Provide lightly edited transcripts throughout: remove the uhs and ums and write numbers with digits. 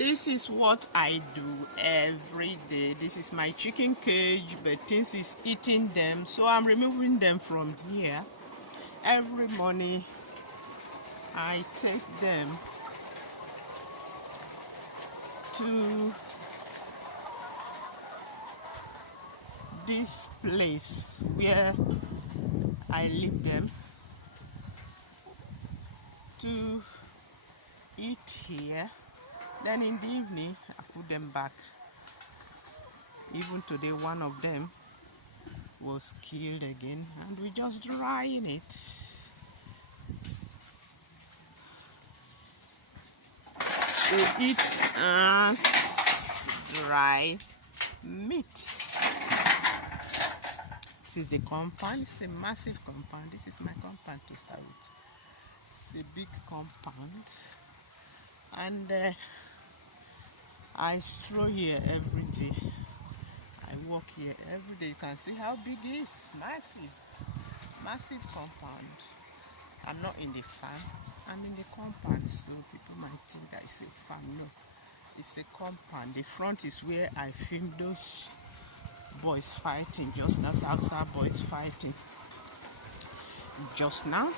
This is what I do every day. This is my chicken cage, but things is eating them, so I'm removing them from here. Every morning I take them to this place where I leave them to eat here. Then in the evening I put them back. Even today one of them was killed again, and we just drying it. They eat as dry meat. This is the compound. It's a massive compound. This is my compound to start with. It's a big compound, and I stroll here every day. I walk here every day. You can see how big it is. Massive compound. I'm not in the farm, I'm in the compound, so people might think that it's a farm. No, it's a compound. The front is where I filmed those boys fighting just now. Outside boys fighting just now.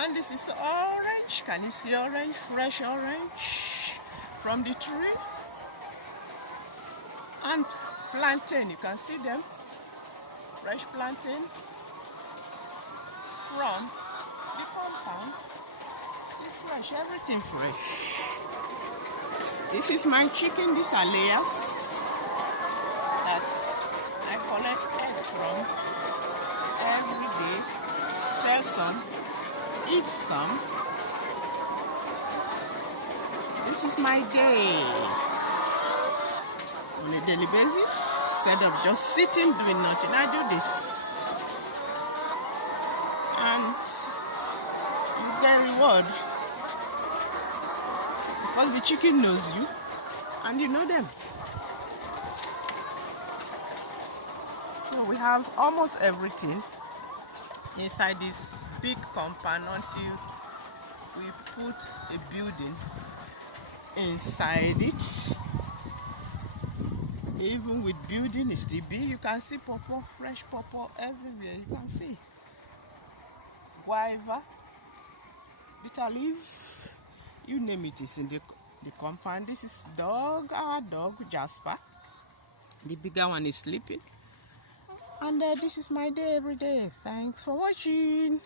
And this is orange. Can you see orange? Fresh orange from the tree. And plantain, you can see them. Fresh plantain from the compound. See, fresh, everything fresh. This is my chicken. These are layers that I collect egg from every day. Sell some, eat some. This is my day on a daily basis. Instead of just sitting doing nothing, I do this. And you get reward because the chicken knows you and you know them. So we have almost everything inside this big compound until we put a building inside it. Even with building, it's still big. You can see pawpaw, fresh pawpaw everywhere. You can see guava, bitter leaf, you name it, is in the compound. This is our dog Jasper. The bigger one is sleeping. And this is my day every day. Thanks for watching.